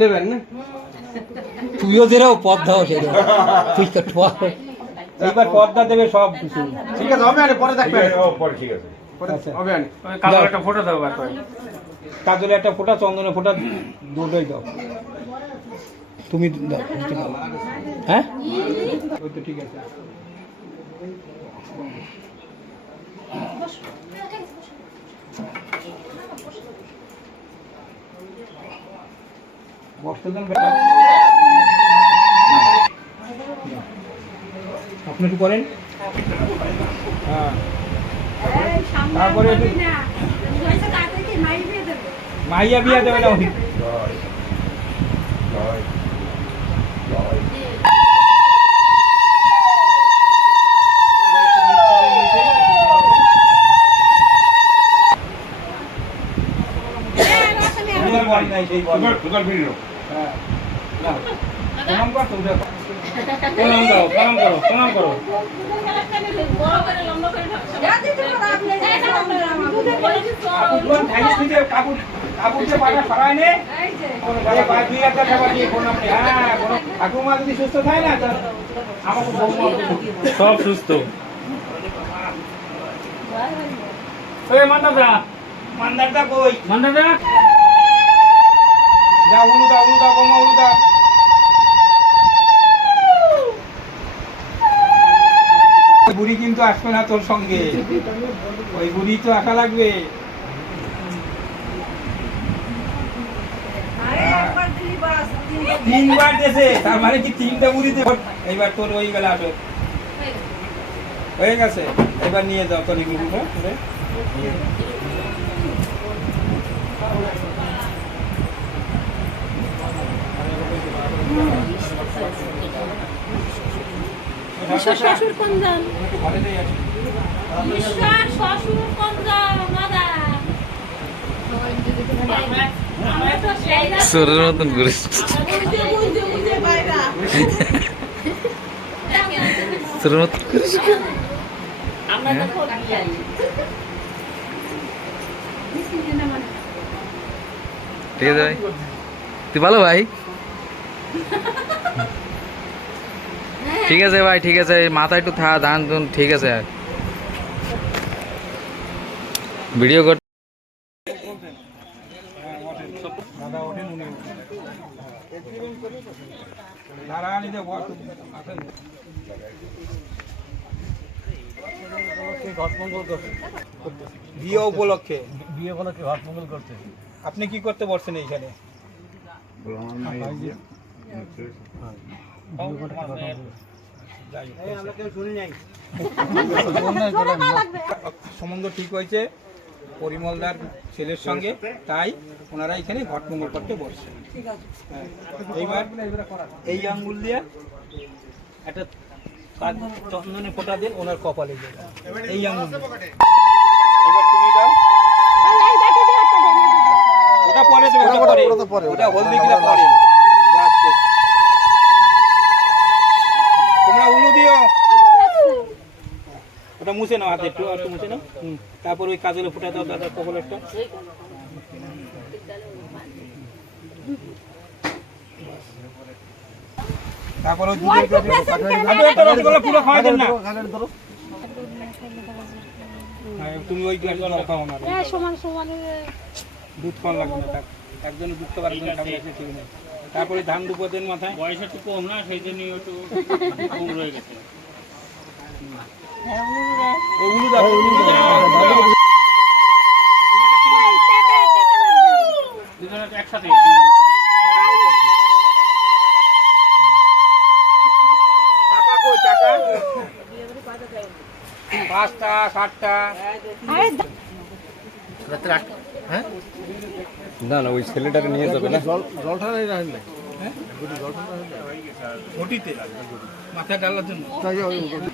নেবেন না? তুইও দেরাও পদ্মাও সেই তুই তো ঠোয়া এইবার পদ্মা দেবে সব কিছু। ঠিক আছে হবে আরে পরে দেখবে। পরে ঠিক আছে। হবে আরে কাজল একটা ফটো দাও বার করে। কাজলে একটা ফোঁটা, চন্দনের ফোঁটা, দুটোই দাও। তুমি দাও, হ্যাঁ ওই তো ঠিক আছে। আপনি একটু করেন। হ্যাঁ তারপরে মাইয়া বিয়া দেবে না উনি। প্রণাম করো। ঠাকুমা যদি সুস্থ থাকে না সব সুস্থ। মান্দারটা কই? মান্দাদা যা উলুদা উলুদা বোমা উলুদা। বুড়ি কিন্তু আসবে না তোর সঙ্গে, ওই বুড়ি তো আসা লাগবে। তিনবার দেশে, তার মানে কি তিনটা বুড়ি দেব। এইবার তোর ওই গেলে আসো, হয়ে গেছে। এবার নিয়ে যাও তোর এগুলো। শ্বশুর কোন যান? ঘরে যাই আসি। শ্বশুর কোন যান? দাদা সুরের মতন করিস। সুরের মতন করিস। ঠিক আছে ভাই, তুই ভালো ভাই। ঠিক আছে ভাই, ঠিক আছে, মাথায় একটু ধান ঠিক আছে। ভিডিও কর। বিয়ে উপলক্ষে ঘট মঙ্গল করতে। আপনি কি করতে বসছেন এইখানে? সম্বন্ধ ঠিক হয়েছে পরিমলদার ছেলের সঙ্গে, তাই ওনারা এখানে ঘটমঙ্গল করতে বসছে। এইবার এই আঙ্গুল দিয়ে একটা চন্দনে ফোঁটা দিয়ে ওনার কপালে দিয়ে দাও। এই আঙ্গুল এবার তুমি দাও। ওটা পরে দেবে, ওটা পরে, ওটা হলদি গিলা পরে লাস্টে। তোমরা উলু দিও, ওটা মুছে নাও হাতে, একটু একটু মুছে নাও। তারপর ওই কাজলে ফুটা দাও দাদা কপালে একটা। তারপর ওই দুধের পুরো খাওয়া দেন না। তুমি ওই গ্লাস খাও না, সমান সমান দুধ খাওয়া লাগবে না। একজনের দুধ খাবার একজন খাবে, ঠিক নেই। তারপরে ধান দুপো দেন মাথায়। বয়স একটু কম না, সেই জন্য একটু কম রয়ে গেছে। একসাথে টাকা কই টাকা? 5টা 7টা। না না, ওই ছেলেটাকে নিয়ে যাবে না। জলটা নেই রাখেন না। ঘটিতে মাথায় ডালার জন্য কাগজে মোড়া।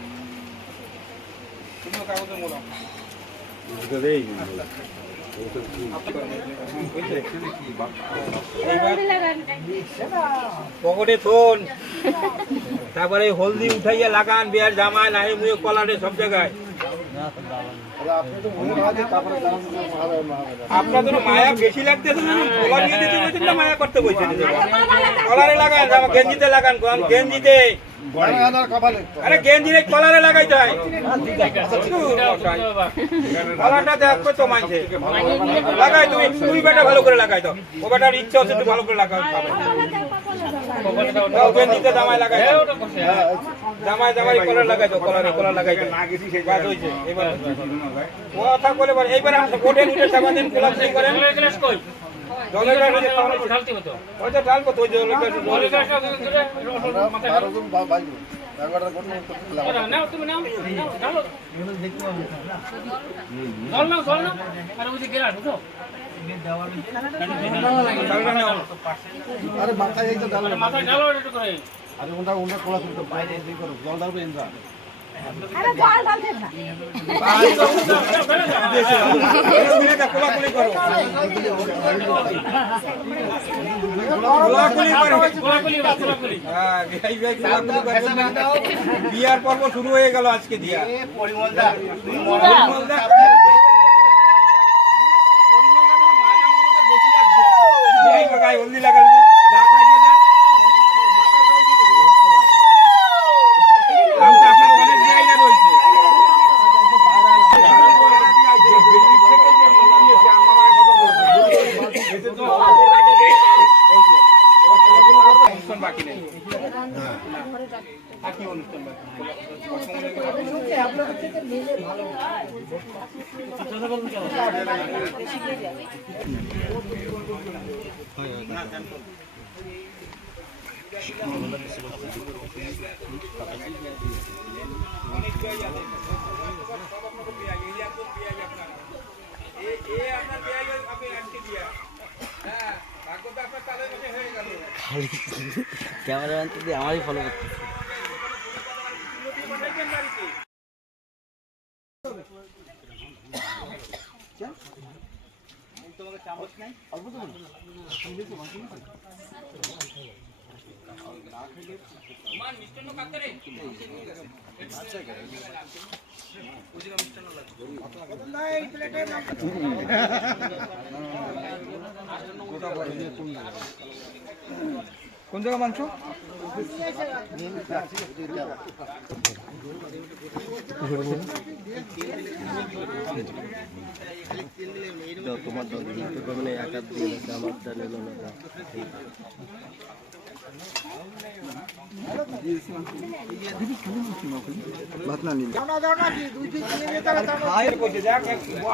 পকেটে থন, তারপরে হলদি উঠাইয়া লাগান বিয়ার জামায় নাহি মুয়ে কলারে সব জায়গায়। আপনাদের মায়া বেশি লাগতেছে না, কলা নিয়ে যেতে তুললে মায়া করতে বলছে কলারে লাগান, গেঞ্জিতে লাগান, গেঞ্জিতে, আরে গেঞ্জির কলারে লাগাইতে হয়, কলারটা দেখো তো মাইছে লাগাই, তুমি বেটা ভালো করে লাগাই দাও, ও বেটার ইচ্ছা হচ্ছে একটু ভালো করে লাগাই গেঞ্জিতে জামাই লাগাই দাও, জামাই কলার লাগাই দাও, কলার লাগাই দাও, এবার কথা বলে এইবার ওঠেন উঠে সাবা দিন গোলাপ সিং করেন জলের ওইটা ঢালবো তো আরে মাথায় এই তো ডাল মাথায় ঢালো একটু করে। আরে ওটা কোলা তুলতে বাইরে দিয়ে করো জল ডালবে ইনজা আরে জল ঢালতে না কোলাকুলি করো, কোলাকুলি করো, হ্যাঁ বিয়ার পর্ব শুরু হয়ে গেল আজকে দিয়া পরিমলদা হলদি লাগাল আপনার অনেক জায়গা রয়েছে অনুষ্ঠান বাকি নেই, বাকি অনুষ্ঠান ক্যামেরাম্যান তো দিয়ে আমারই ফলো করতে কোন জায়গা মাংস তোমার মানে একা দিয়ে আমারটা নিল না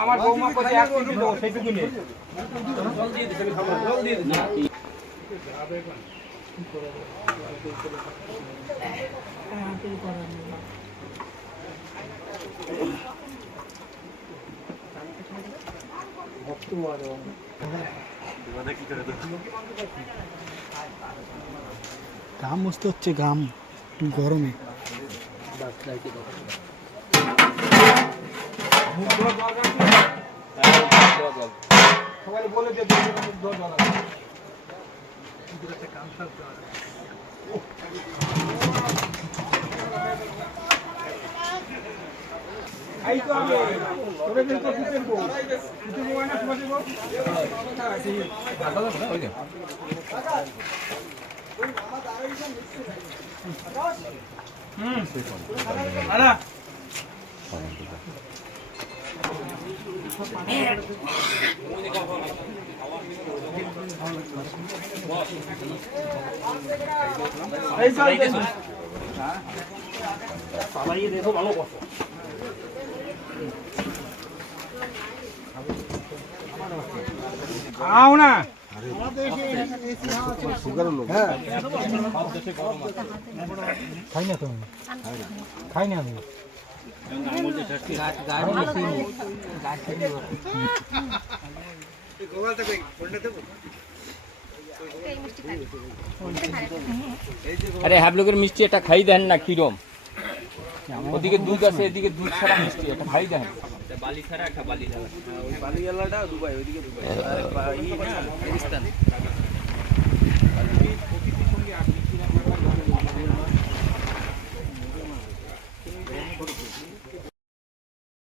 আমার বৌমা কোথায় এক কেজি দাও সেইটুকু নিয়ে ঘাম মস্ত হচ্ছে, ঘাম গরমে। সবাই বলে যে এই তো আমি তোরে দিন তো কিতেন বউ কিতেন বউ না তোমাদের বউ আলা এই চল পালাইয়ে দেখো ভালো কথা आओ ना খাই না তুমি, খাই না আমি। আরে হ্যাবলকের মিষ্টি এটা খাই দেন না, কিরম ওদিকে দুধ আছে এদিকে দুধ ছাড়া মিষ্টি, এটা খাই দেন। বালি ছাড়া একটা বালি লাগা, ওই বালিওয়ালাটা দুবাই, ওইদিকে দুবাই, আর এই পাকিস্তান।